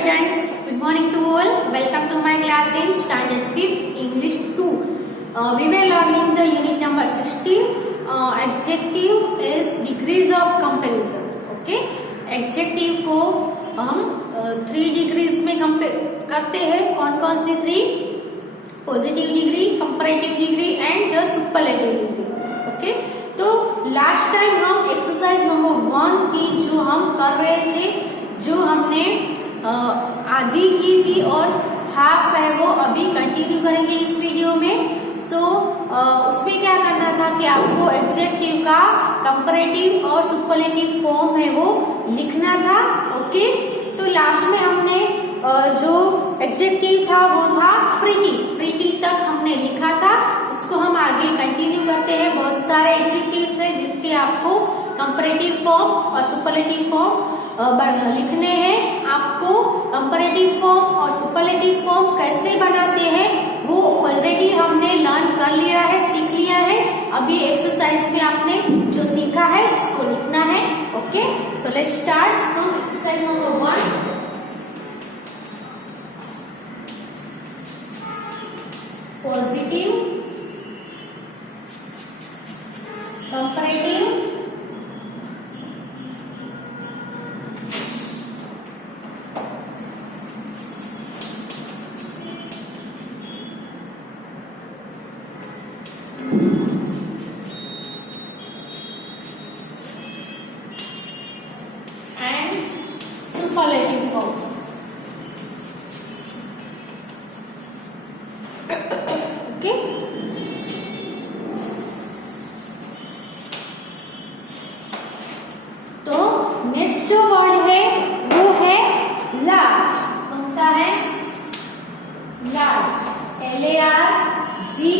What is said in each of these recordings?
students, good morning to all. Welcome to my class in standard 5th English 2. We were learning the unit number 16. Adjective is degrees of comparison. Okay, adjective को हम 3 degrees में compare करते हैं. कौन कौन सी 3? Positive degree, comparative degree and the superlative degree. Okay, तो last time हम exercise number 1 थी जो हम कर रहे थे, जो हमने आधी की थी और हाफ है वो अभी कंटिन्यू करेंगे इस वीडियो में. उसमें क्या करना था कि आपको एडजेक्टिव का कंपैरेटिव और सुपरलेटिव फॉर्म है वो लिखना था. ओके, तो लास्ट में हमने जो एडजेक्टिव था वो था प्रीटी. प्रीटी तक हमने लिखा था, उसको हम आगे कंटिन्यू करते हैं. बहुत सारे एडजेक्टिव्स है जिसके आपको कंपैरेटिव फॉर्म और सुपरलेटिव फॉर्म लिखने हैं. आपको कंपैरेटिव फॉर्म और सुपरलेटिव फॉर्म कैसे बनाते हैं वो ऑलरेडी हमने लर्न कर लिया है, सीख लिया है. अभी एक्सरसाइज में आपने जो सीखा है उसको लिखना है. Okay, so let's start from exercise number 1. Positive, comparative, and superlative form. Okay, तो नेक्स्ट जो वर्ड है वो है लार्ज. कौन सा है? Large, LARGE.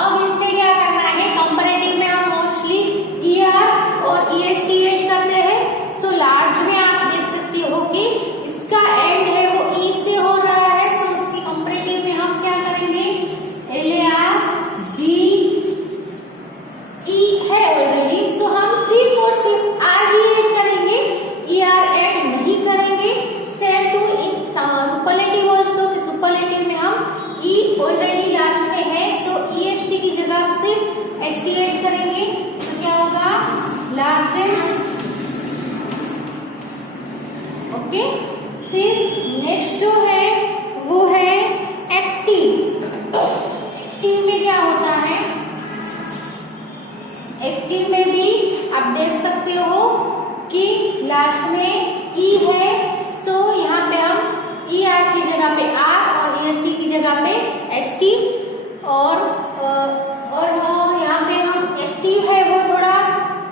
अब इसमें क्या करना है? कंपैरेटिव में हम मोस्टली ER और EST ऐड करते हैं. सो लार्ज में आप देख सकते हो कि इसका एंड है वो E से हो रहा है. सो इसकी कंपैरेटिव में हम क्या करेंगे? LARGE है ऑलरेडी, सो हम सिर्फ R ही ऐड करेंगे, ER ऐड नहीं करेंगे. Same to in superlative also. Superlative में हम E ऑलरेडी लास्ट में है, सो EST की जगह सिर्फ ST ऐड करेंगे. सो क्या होगा? लार्जेस्ट. ओके, फिर नेक्स्ट जो है वो है एक्टिव. एक्टिव में क्या होता है? एक्टिव में भी आप देख सकते हो कि लास्ट में E है, सो यहाँ पे हम ER की जगह पे R और EST की जगह पे ST. और यहाँ पे हम एक्टिव है वो थोड़ा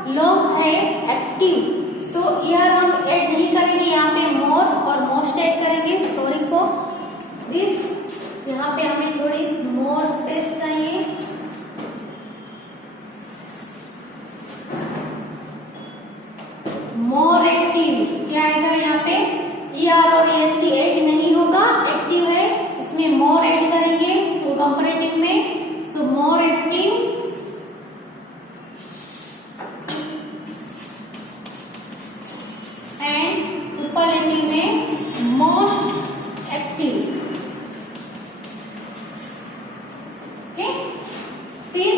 लॉन्ग है, एक्टिव. सो ER हम ऐड नहीं करेंगे, यहाँ पे मोर और मोस्ट ऐड करेंगे. सॉरी फॉर दिस, यहाँ पे हमें थोड़ी मोर स्पेस चाहिए. मोर एक्टिव क्या आएगा? यहाँ पे ER और EST ऐड नहीं होगा, एक्टिव है, इसमें मोर ऐड करेंगे. तो कंपैरेटिव में सो मोर एक्टिव एंड सुपरलेटिव में मोस्ट एक्टिव. ओके, फिर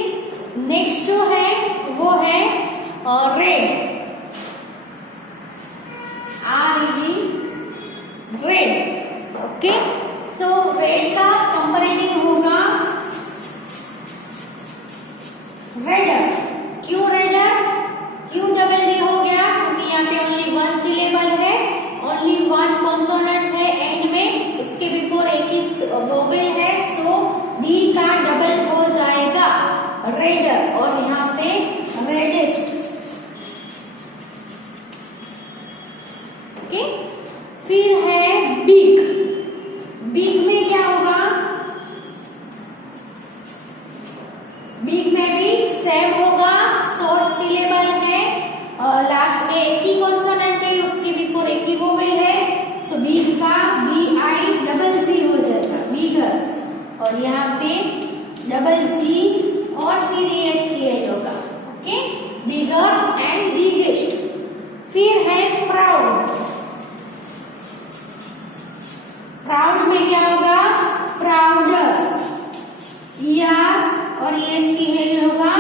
नेक्स्ट जो है वो है रेड. RED, red. ओके, सो रेड का कंपैरेटिव होगा रेडर. क्यों रेडर? क्यों डबल डी हो गया? क्योंकि यहाँ पे ओनली 1 सिलेबल है, ओनली 1 कॉन्सोनेंट है एंड में, उसके बिफोर एक ही वोवेल है. सो डी का डबल हो जाएगा रेडर. और यहाँ पे रेडेस्ट. ओके, फिर है बिग. बिग में क्या होगा? बिग में भी सेम होगा, शॉर्ट सिलेबल है, लास्ट में एक ही कॉन्सोनेंट है, उसके बिफोर एक ही वोवेल है. तो बिग का BIGG हो जाएगा, बिगर. और यहाँ पे डबल G और फिर EST ऐड होगा. Okay, bigger and biggest. फिर है प्राउड. प्राउड में क्या होगा? प्राउडर, ER और EST है, ये होगा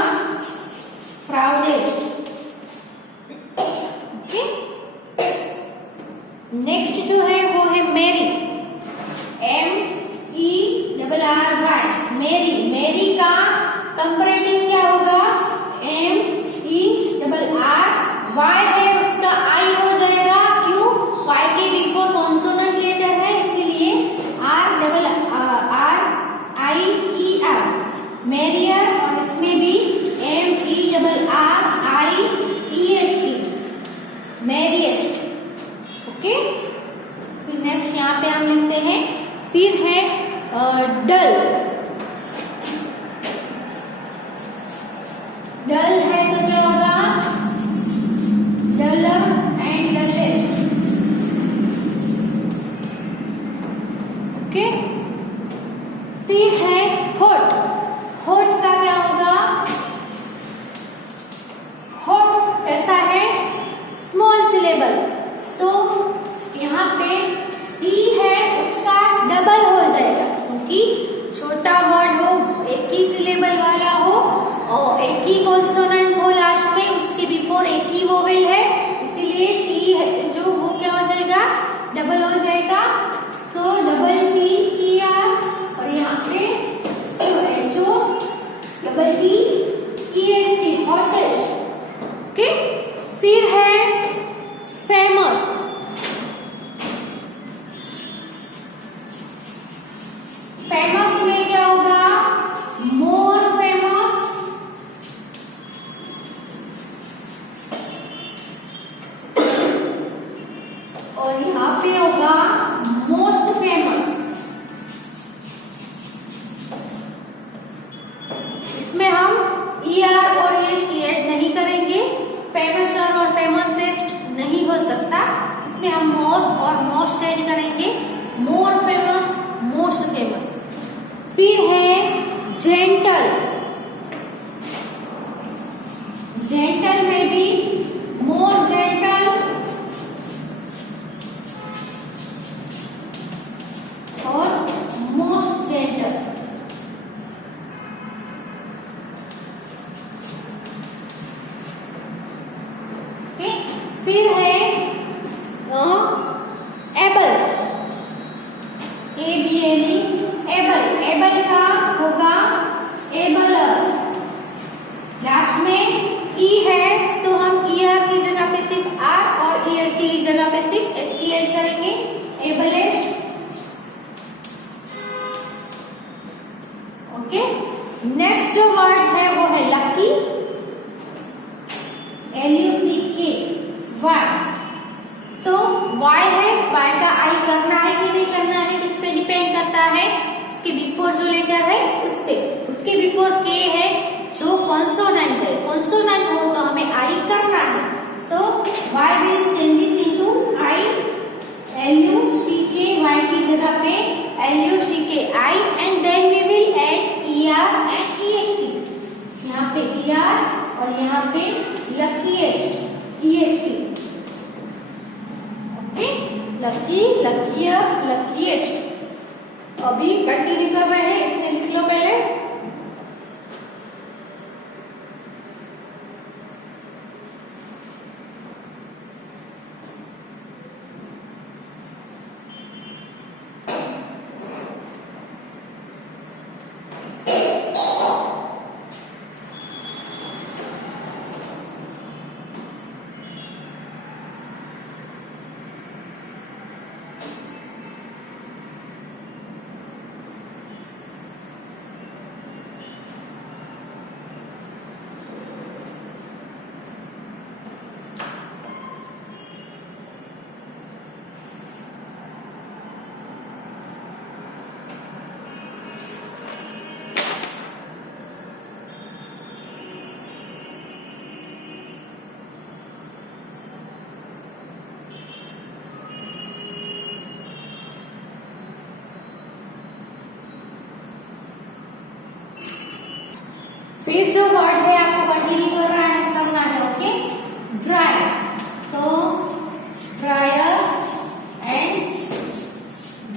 प्राउडेस्ट। ओके, नेक्स्ट जो है वो है मेरी, MERRY, मेरी। मेरी का कंपैरेटिव क्या होगा? MERRY है, उसका I हो जाएगा। क्यों? Y के बिफोर कॉन्सोनेंट लेटर है, इसीलिए RIER, मैरियर। और इसमें भी MERRIEST, मैरिएस्ट। ओके, फिर नेक्स्ट यहाँ पे हम लिखते हैं, फिर है डल। डल है तो क्या होगा? Dollar and dullest. ओके, फिर है हॉट। हॉट का क्या होगा? हॉट कैसा है? Small syllable. सो यहाँ पे E है, उसका डबल हो जाएगा, क्योंकि छोटा वर्ड हो, एक ही सिलेबल वाला हो और एक ही कॉन्सोनेंट हो लास्ट में, उसके बिफोर एक ही वोवेल है, इसीलिए T जो वो क्या हो जाएगा? डबल हो जाएगा। सो डबल TER और यहाँ पे HO double TEST, hottest. Okay, फिर है फेमस। फेमस में क्या होगा? More famous. और यहाँ पे होगा मोस्ट फेमस। इसमें हम ER और EST ऐड नहीं करेंगे, फेमस और फेमसेस्ट नहीं हो सकता, इसमें हम मोर और मोस्ट ऐड करेंगे। More famous, most famous. फिर है जेंटल। जेंटल में भी मोर जेंटल और मोस्ट जेंटल। ओके, फिर है एबल, ABLE, एबल। एबल का होगा एबलर। लास्ट में E है, सो हम ER की जगह पे सिर्फ R और EST की जगह पे सिर्फ ST ऐड करेंगे, एबलेस्ट। ओके, नेक्स्ट जो वर्ड है वो है लकी, LUCKY। सो Y है, Y का I करना है कि नहीं करना है, किस पे डिपेंड करता है? इसके बिफोर जो लेटर है उस पे। उसके बिफोर K है जो कॉन्सोनेंट है, कॉन्सोनेंट हो तो हमें I करना है। So Y will changes into I, LUCKY की जगह पे LUCKI and then we will add ER and EST। यहाँ पे ER और यहाँ पे luckiest, EST। Okay, lucky, luckier, luckiest. अभी कंटिन्यू कर रहे हैं, इतने लिख लो पहले। फिर जो वर्ड है आपको कंटिन्यू करना है। ओके, ड्राई, तो ड्रायर एंड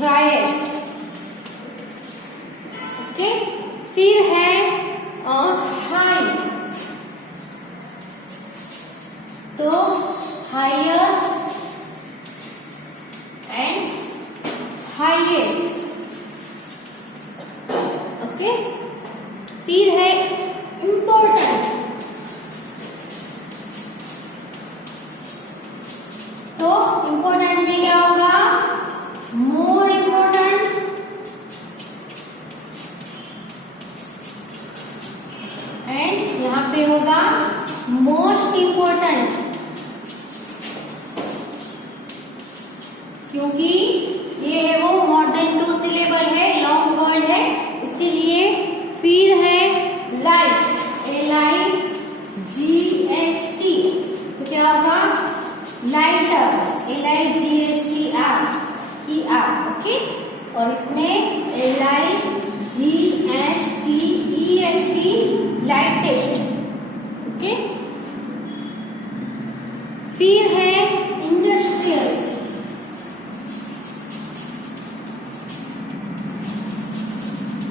ड्राइएस्ट। ओके, फिर है हाई, तो हायर एंड हाईएस्ट। ओके, फिर है इम्पोर्टेंट, तो इम्पोर्टेंट में क्या होगा, मोर इम्पोर्टेंट, एंड यहां पे होगा मोस्ट इम्पोर्टेंट, क्योंकि ये है वो मोर देन 2 सिलेबल है, लॉन्ग वर्ड है, इसीलिए। फिर है लाइट, LIGHT, तो क्या होगा, लाइटर, LIGHTER, ओके, और इसमें LIGHTEST, लाइटेस्ट। ओके, फिर है इंडस्ट्रियस,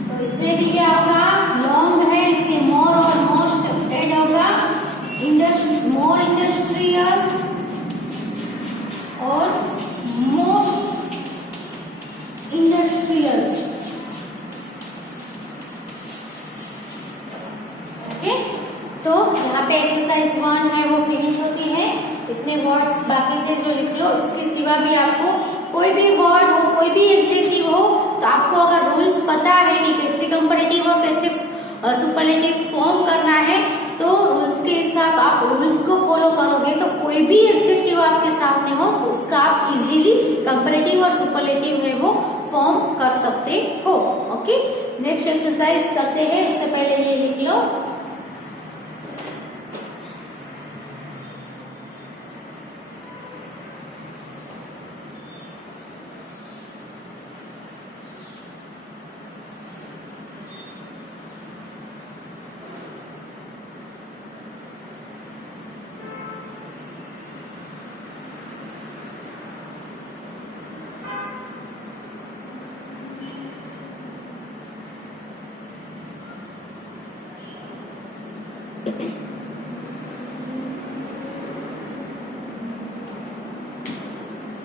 तो इसमें भी क्या होगा, लॉन्ग है इसलिए मोर और मोस्ट ऐड होगा, मोर इंडस्ट्रियस और मोस्ट इंडस्ट्रियस। ओके, तो यहाँ पे एक्सरसाइज 1 है वो फिनिश होती है। इतने वर्ड्स बाकी थे जो लिख लो, इसके सिवा भी आपको कोई भी वर्ड हो, कोई भी एडजेक्टिव हो, तो आपको अगर रूल्स पता है कि कैसे कंपैरेटिव और कैसे सुपरलेटिव फॉर्म करना है, तो रूल्स के हिसाब आप रूल्स को फॉलो करोगे तो कोई भी एडजेक्टिव आपके सामने हो तो उसका आप इजीली कंपैरेटिव और सुपरलेटिव है वो फॉर्म कर सकते हो। ओके, नेक्स्ट एक्सरसाइज करते हैं, इससे पहले ये लिख लो।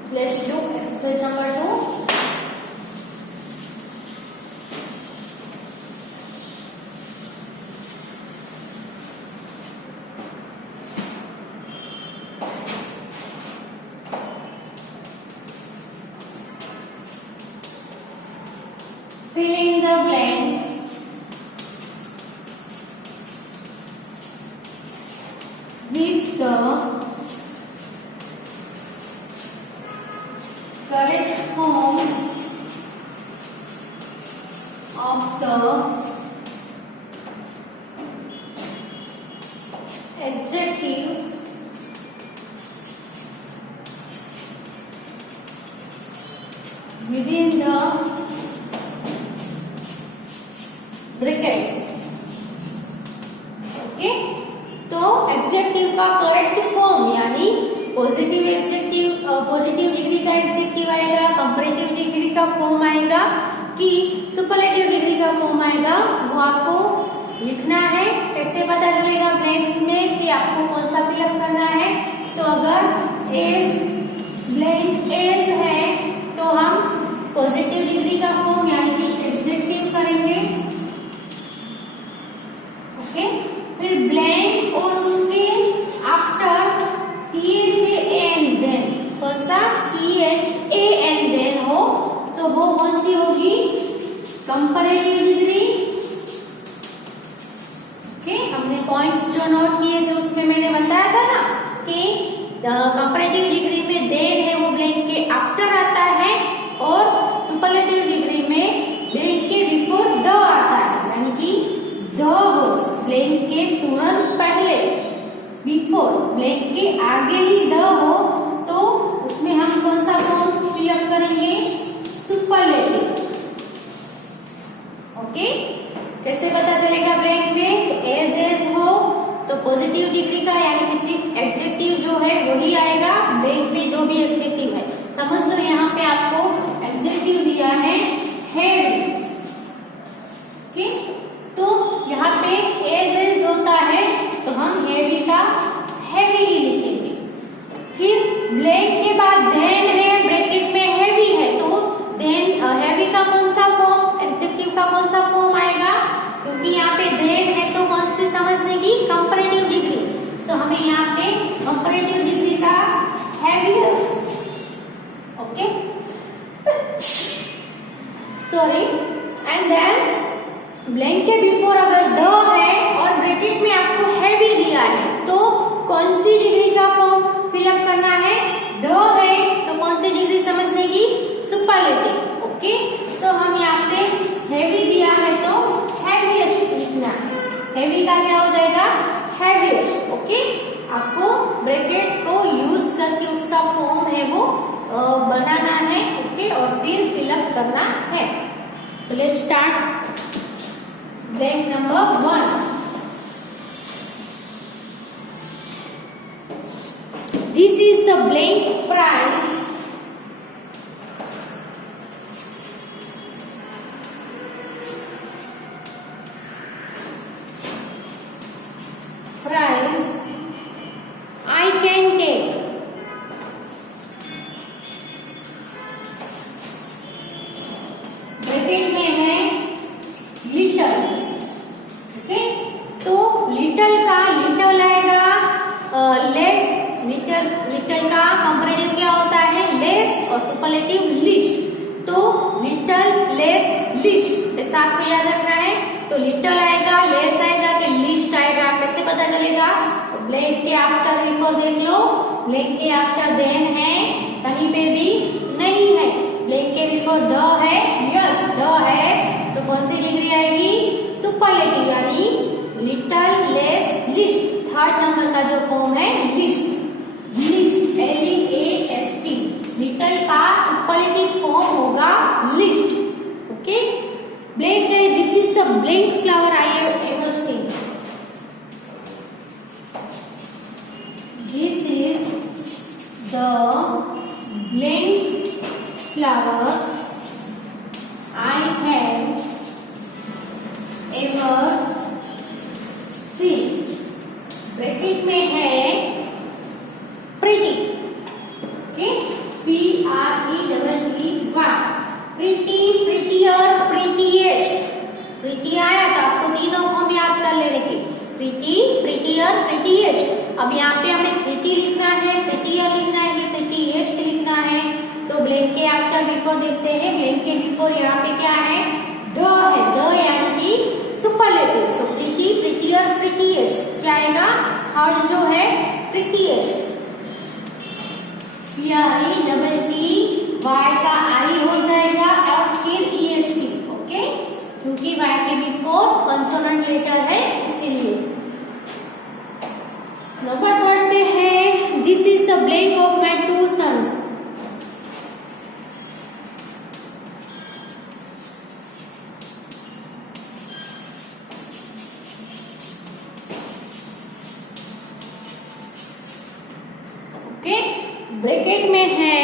Let's do exercise number 2. Fill in the blanks with the correct form of the adjective within the brackets. Okay, तो एडजेक्टिव का करेक्ट फॉर्म यानी पॉजिटिव एडजेक्टिव, पॉजिटिव डिग्री का एडजेक्टिव आएगा, कंपैरेटिव डिग्री का फॉर्म आएगा कि सुपरलेटिव डिग्री का form आएगा, वो आपको लिखना है। कैसे पता चलेगा ब्लैंक्स में कि आपको कौन सा फिलअप करना है, तो अगर एज ब्लैंक एज है तो हम पॉजिटिव डिग्री का फॉर्म यानी कि एडजेक्टिव करेंगे। ओके, फिर ब्लैंक और उसके आफ्टर THAN देन, कौन सा THAN देन हो तो वो कौन सी होगी, कंपैरेटिव डिग्री। ओके, हमने पॉइंट्स जो नोट किए थे उसमें मैंने बताया था ना कि कंपैरेटिव डिग्री में देन है वो ब्लैंक के आफ्टर आता है और सुपरलेटिव डिग्री में ब्लैंक के बिफोर द आता है, यानी कि द हो ब्लैंक के तुरंत पहले, बिफोर ब्लैंक के आगे ही द हो, तो उसमें हम कौन सा फॉर्म फिलअप करेंगे, सुपरलेटिव। ओके, कैसे पता चलेगा ब्लैंक में, एज हो तो पॉजिटिव डिग्री का यानी कि सिर्फ एडजेक्टिव जो है वही आएगा, ब्लैंक में जो भी एडजेक्टिव है। समझ लो यहाँ पे आपको एडजेक्टिव दिया सॉरी, एंड देन ब्लैंक के बिफोर अगर द है और ब्रैकेट में आपको हैवी दिया है तो कौन सी डिग्री का फॉर्म फिलअप करना है? द है तो कौन सी डिग्री समझने की? सुपरलेटिव। ओके, सो हम यहाँ पे हैवी दिया है तो हैवीएस्ट लिखना है। हैवी का क्या हो जाएगा? हैवीएस्ट। ओके, आपको ब्रैकेट को यूज करके उसका फॉर्म है वो बनाना है। ओके, और फिर फिलअप करना है। So let's start blank number 1। This is the blank price. Price I can take. Bracket में है लिटल। ओके, तो लिटल का लिटल आएगा लेस। लिटल का कंपैरेटिव क्या होता है? लेस, और सुपरलेटिव लिस्ट। तो लिटल लेस लिस्ट ऐसा आपको याद रखना है। तो लिटल आएगा, लेस आएगा कि लिस्ट आएगा, कैसे पता चलेगा? तो ब्लैंक के आफ्टर बिफोर देख लो, ब्लैंक के आफ्टर देन है, कहीं पे भी नहीं है। ब्लैंक के बिफोर द है, यस द है, तो कौन सी डिग्री आएगी? सुपरलेटिव, यानी little less list. Third number का जो फॉर्म है लिस्ट, लिस्ट L-E-A-S-T, लिटल का सुपरलेटिव फॉर्म होगा लिस्ट। ओके, ब्लैंक है, this is the blank flower I have ever seen. This is the blank flower I have ever seen. Bracket में है pretty. Okay, P-R-E-T-T-Y, pretty, prettier, prettiest. Pretty आया तो आपको तीनों form याद कर लेने की, प्रिटी, प्रिटियर, प्रिटीएस्ट। अब यहाँ पे हमें प्रिटी लिखना है, प्रिटियर लिखना है कि प्रिटीएस्ट लिखना है। तो ब्लैंक के आफ्टर बिफोर देखते हैं। ब्लैंक के बिफोर यहाँ पे क्या है? द है, द यानी कि superlative. So pretty, prettier, prettiest क्या आएगा? थर्ड जो है प्रिटीएस्ट। P-R-E-T-T-Y का आई हो जाएगा और फिर EST। ओके, क्योंकि Y के बिफोर कंसोनेंट लेटर है इसीलिए। नंबर थर्ड पे है this is the blank of my 2 sons। Okay, bracket में है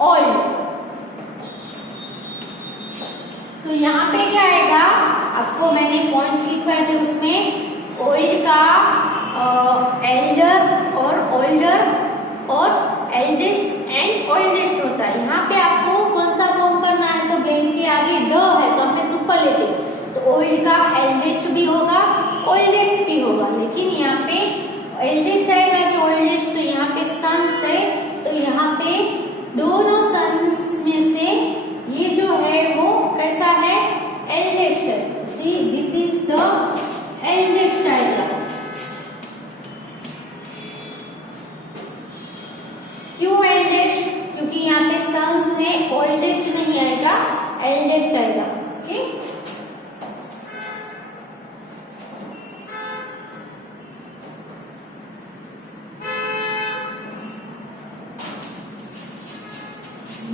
ऑयल। तो यहाँ पे क्या आएगा? आपको मैंने पॉइंट्स लिखवाए थे, उसमें ऑयल का एल्डर और ओल्डर और एल्डेस्ट एंड ओल्डेस्ट होता है। यहाँ पे आपको कौन सा फॉर्म करना है? तो ब्लैंक के आगे द है तो हमने सुपरलेटिव, तो ओल्ड का एल्डेस्ट भी होगा, ओल्डेस्ट भी होगा। लेकिन यहाँ पे एल्डेस्ट आएगा कि ओल्डेस्ट? तो यहाँ पे सन्स है, तो यहाँ पे दोनों सन्स में से ये जो है वो कैसा है? एल्डेस्ट है। See this is the eldest आएगा। क्यों एल्डेस्ट? क्योंकि यहाँ पे सन्स है, ओल्डेस्ट नहीं आएगा, एल्डेस्ट आएगा। Okay,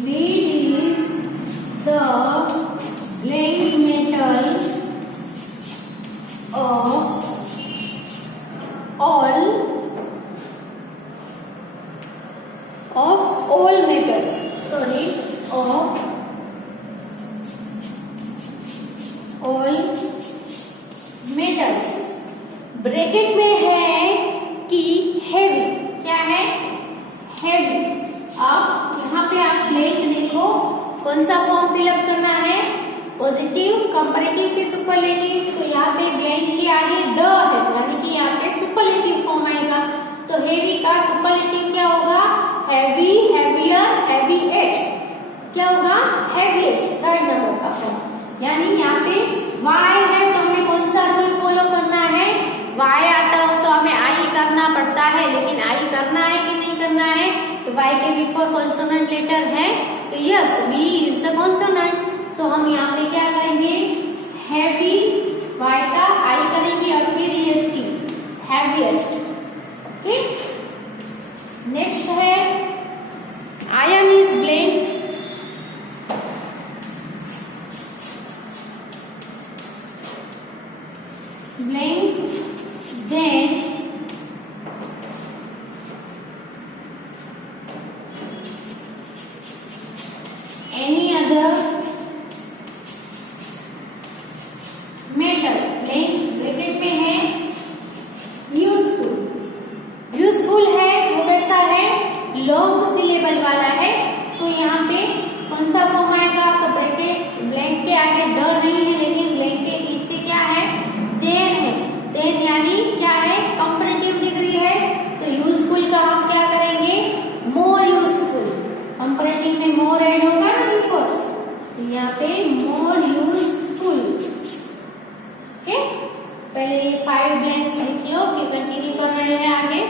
lead is the blank metal of all metals, sorry, of all metals। Bracket में है कि हैवी, क्या है? हैवी। अब यहाँ पे आप ब्लैंक देखो, कौन सा फॉर्म फिलअप करना है? पॉजिटिव कंपैरेटिव के सुपरलेटिव, तो यहाँ पे ब्लैंक के आगे द है यानी कि यहाँ पे सुपरलेटिव फॉर्म आएगा। तो हेवी का सुपरलेटिव क्या होगा? Heavy, heavier, heaviest. क्या होगा? हैवीएस्ट, थर्ड नंबर का फॉर्म। यानी यहाँ पे वाई है तो हमें कौन सा रूल फॉलो करना है? वाई आता हो तो हमें आई करना पड़ता है, लेकिन आई करना है कि नहीं करना है? तो वाई के बिफोर कॉन्सोनेंट लेटर है तो yes, B is the consonant. So हम यहाँ पे क्या करेंगे? हैवी, वाई का आई करेंगे और फिर ईएसटी, हैवीएस्ट। ओके, नेक्स्ट है ion is blank, blank, then any other matter। blank bracket में है यूजफुल। यूजफुल है वो कैसा है? लॉन्ग सिलेबल वाला है। सो यहाँ पे कौन सा फॉर्म आएगा? तो ब्रैकेट ब्लैंक के आगे द नहीं है, लेकिन ब्लैंक के पीछे क्या है? देन है। देन यानी क्या है? कंपैरेटिव डिग्री है। सो यूजफुल का हम क्या करेंगे? More useful. कंपैरेटिव में मोर ऐड होगा ना बिफोर, तो यहाँ पे मोर यूजफुल। ओके, पहले ये 5 ब्लैंक्स लिख लो, फिर कंटिन्यू कर रहे हैं आगे।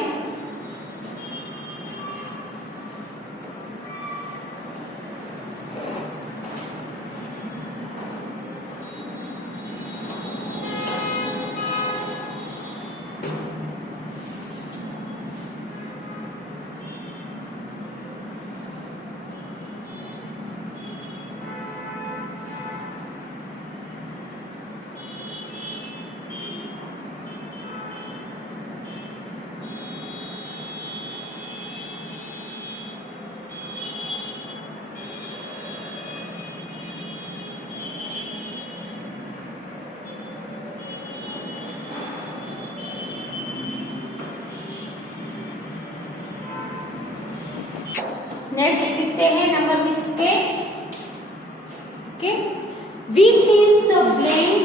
नेक्स्ट लिखते हैं नंबर 6 पे। Okay, which is the blank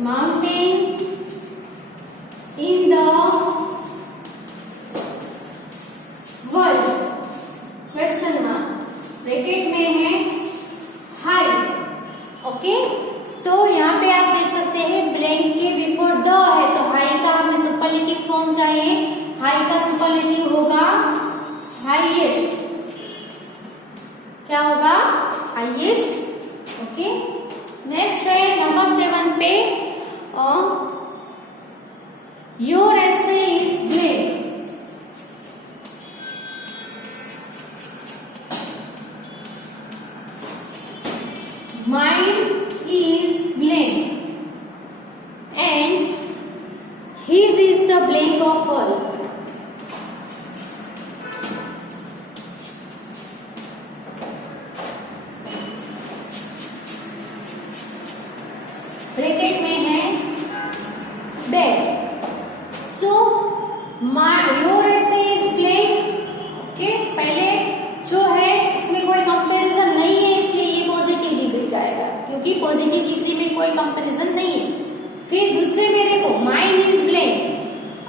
mountain in the world? Question mark, bracket में है हाई। ओके, तो यहाँ पे आप देख सकते हैं ब्लैंक के बिफोर द है तो हाई का हमें सुपरलेटिव फॉर्म चाहिए। हाई का सुपरलेटिव होगा हाईएस्ट। क्या होगा? हाईएस्ट। ओके, नेक्स्ट है नंबर 7 पे, your essay is blank. Mind is blank and his is the blank of all। Bracket में है बेड। सो योर ऐसे इज ब्लैंक। ओके, पहले जो है इसमें कोई कंपैरिजन नहीं है, इसलिए ये पॉजिटिव डिग्री का आएगा, क्योंकि पॉजिटिव डिग्री में कोई कंपैरिजन नहीं है। फिर दूसरे मेरे को माइंड इज ब्लैंक।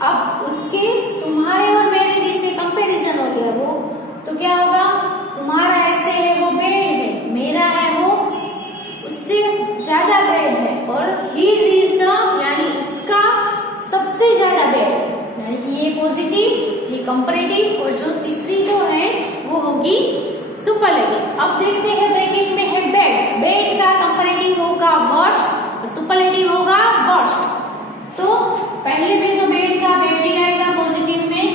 अब उसके तुम्हारे और मेरे बीच में कंपैरिजन हो गया वो, तो क्या होगा? तुम्हारा ऐसे है वो बेड है, मेरा है वो उससे ज्यादा बेड है, और हिज इज द यानी उसका सबसे ज्यादा बेड है, यानी कि ये पॉजिटिव, ये कंपैरेटिव, और जो तीसरी जो है वो होगी सुपरलेटिव। अब देखते हैं ब्रैकेट में है बेड। बेड का कंपैरेटिव होगा वर्स्ट और सुपरलेटिव होगा वर्स्ट। तो पहले में तो बेड का बेड ही आएगा पॉजिटिव में।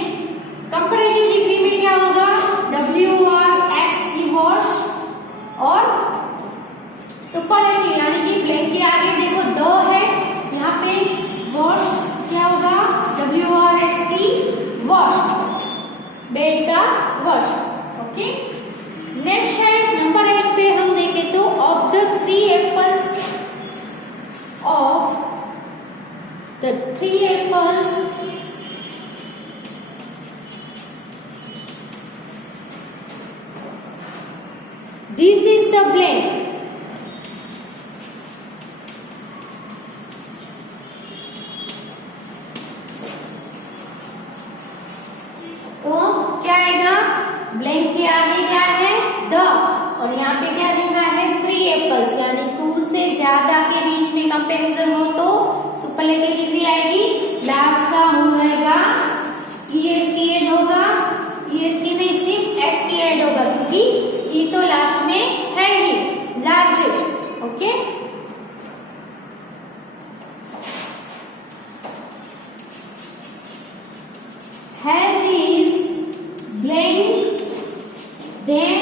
कंपैरेटिव डिग्री में क्या होगा? WRX की वर्स्ट, और सुपरलेटिव यानी कि ब्लैंक के आगे देखो द है, यहाँ पे वर्स्ट क्या होगा? WRST वर्स्ट, बेड का वर्स्ट। ओके, नेक्स्ट है नंबर 8 पे हम देखें तो of the 3 apples the blank. तो क्या आएगा, ब्लैंक के आगे क्या है, द, और यहाँ पे क्या लिखा है, 3 एप्पल्स, यानी 2 से ज्यादा के बीच में कंपैरिजन हो तो सुपरलेटिव डिग्री आएगी। लार्ज का हो जाएगा EST ऐड होगा, EST नहीं सिर्फ ST ऐड होगा क्योंकि ई तो लास्ट में है ही, largest. Okay, has is blank then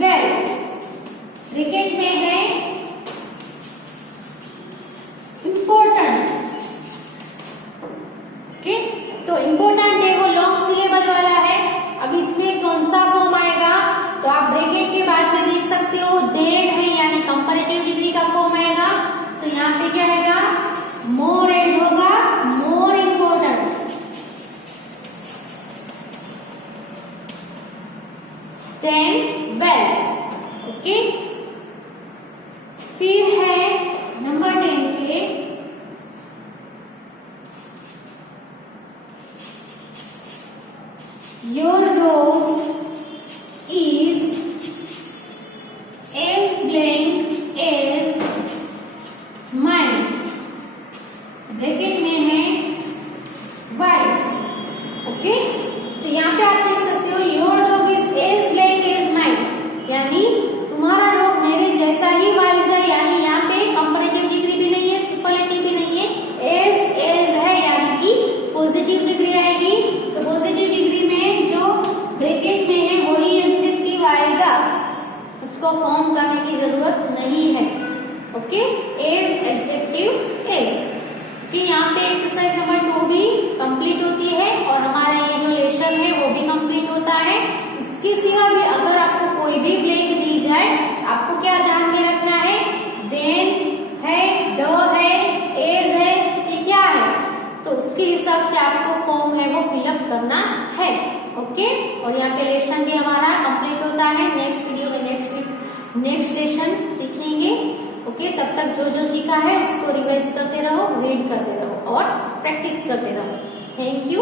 well, bracket में है इम्पोर्टेंट। ओके, तो इम्पोर्टेंट है वो लॉन्ग सिलेबल वाला है। अब इसमें कौन सा फॉर्म आएगा, तो आप ब्रैकेट के बाद में देख सकते हो देन है, यानी कंपैरेटिव डिग्री का फॉर्म आएगा। तो यहाँ पे क्या आएगा, मोर एड होगा, more important. Then well. Okay, फिर है नंबर 10 पे your dog is as blank as mine, bracket में है वाइस। ओके, तो यहाँ पे आप देख सकते हो your dog is as blank as mine, यानी तुम्हारा डॉग मेरे जैसा ही वाइज है, यानी यहाँ पे कंपैरेटिव डिग्री भी नहीं है, सुपरलेटिव भी नहीं है, एज है, यानी कि पॉजिटिव डिग्री आएगी। तो पॉजिटिव डिग्री में जो ब्रैकेट में है वही एडजेक्टिव आएगा, उसको फॉर्म करने की जरूरत नहीं है। Okay, as adjective as. कि यहाँ पे एक्सरसाइज नंबर 2 भी कंप्लीट होती है और हमारा ये जो लेसन है वो भी कंप्लीट होता है। इसके सिवा भी अगर आपको कोई भी ब्लैंक दी जाए, आपको क्या ध्यान में रखना है, देन है, द है, एज है, ये क्या है, तो उसके हिसाब से आपको फॉर्म है वो फिलअप करना है। ओके, और यहाँ पे लेसन भी हमारा कंप्लीट होता है। नेक्स्ट वीडियो में नेक्स्ट लेसन सीखेंगे। ओके, तब तक जो जो सीखा है उसको रिवाइज करते रहो, रीड करते रहो और प्रैक्टिस करते रहो। Thank you.